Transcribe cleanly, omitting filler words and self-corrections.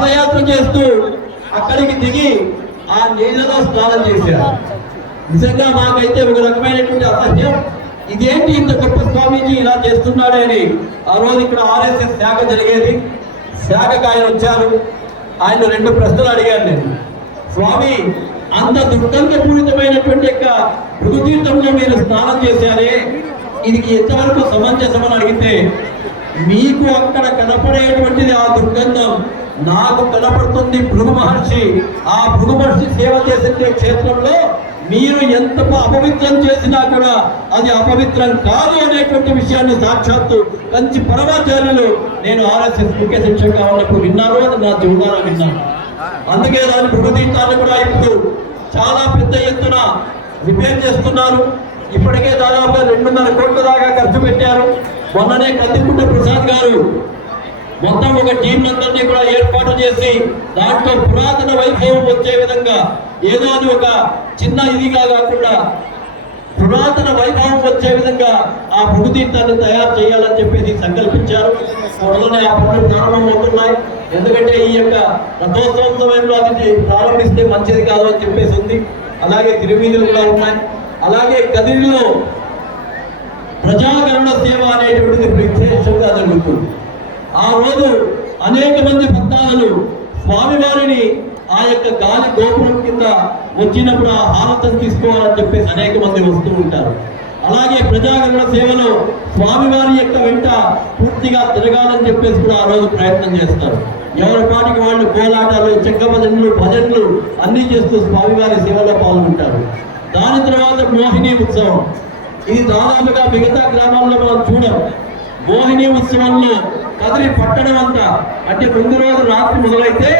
పాదయాత్ర చేస్తూ అక్కడికి దిగి ఆ నీళ్ళలో స్నానం చేశారు. నిజంగా మాకైతే ఒక రకమైనటువంటి అసహ్యం, ఇదేంటి ఇంత గొప్ప స్వామీజీ ఇలా చేస్తున్నాడే అని. ఆ రోజు ఇక్కడ ఆర్ఎస్ఎస్ శాఖ జరిగేది, శాఖకు ఆయన వచ్చారు. ఆయన 2 ప్రశ్నలు అడిగాను నేను. స్వామి, అంత దుర్గంధపూరితమైనటువంటి యొక్క భృగుతీర్థంలో మీరు స్నానం చేశారే, ఇది ఎంతవరకు సమంజసమని అడిగితే, మీకు అక్కడ కనపడేటువంటిది ఆ దుర్గంధం, నాకు కనపడుతుంది భృగు మహర్షి. ఆ భృగు మహర్షి సేవ చేసే క్షేత్రంలో మీరు ఎంత అపవిత్రం చేసినా కూడా అది అపవిత్రం కాదు అనేటువంటి విషయాన్ని సాక్షాత్తు కంచి పరమాచార్యులు నేను ఆర్ఎస్ఎస్ ముఖ్య శిక్షకుగా ఉన్నప్పుడు విన్నారు, అది నా జీవనాన్ని విన్నాను. అందుకే దాని భృగుతీర్థాన్ని కూడా ఇప్పుడు చాలా పెద్ద ఎత్తున రిపేర్ చేస్తున్నారు. ఇప్పటికే దాదాపుగా 2.5 కోట్ల దాకా ఖర్చు పెట్టారు. మొన్ననే కందికుంట ప్రసాద్ గారు మొత్తం ఒక టీం అందరినీ కూడా ఏర్పాటు చేసి దాంట్లో పురాతన వైభవం వచ్చే విధంగా, ఏదో అది ఒక చిన్న ఇదిగా కాకుండా పురాతన వైభవం వచ్చే విధంగా ఆ భృగుతీర్థాన్ని తయారు చేయాలని చెప్పేసి సంకల్పించారు. త్వరలోనే ఆ పనులు ప్రారంభమవుతున్నాయి. ఎందుకంటే ఈ యొక్క రథోత్సవం సమయంలో అది ప్రారంభిస్తే మంచిది కాదు అని చెప్పేసి ఉంది. అలాగే తిరువీధులు కూడా ఉన్నాయి. అలాగే కదిరిలో ప్రజాకరణ సేవ అనేటువంటిది విశేషంగా జరుగుతుంది. ఆ రోజు అనేక మంది భక్తాదులు స్వామివారిని ఆ యొక్క గాలి గోపురం కింద వచ్చినప్పుడు ఆ హారతం తీసుకోవాలని చెప్పేసి అనేక మంది వస్తూ ఉంటారు. అలాగే ప్రజాకరణ సేవలో స్వామివారి యొక్క వెంట పూర్తిగా తిరగాలని చెప్పేసి కూడా ఆ రోజు ప్రయత్నం చేస్తారు. ఎవరి పాటికి వాళ్ళు కోలాటాలు, చెక్క భజనలు అన్నీ చేస్తూ స్వామివారి సేవలో పాల్గొంటారు. దాని తర్వాత మోహిని ఉత్సవం. ఇది దాదాపుగా మిగతా గ్రామాల్లో మనం చూడం. మోహిని ఉత్సవంలో కదిరి పట్టణం అంతా, అంటే ముందు రోజు రాత్రి మొదలైతే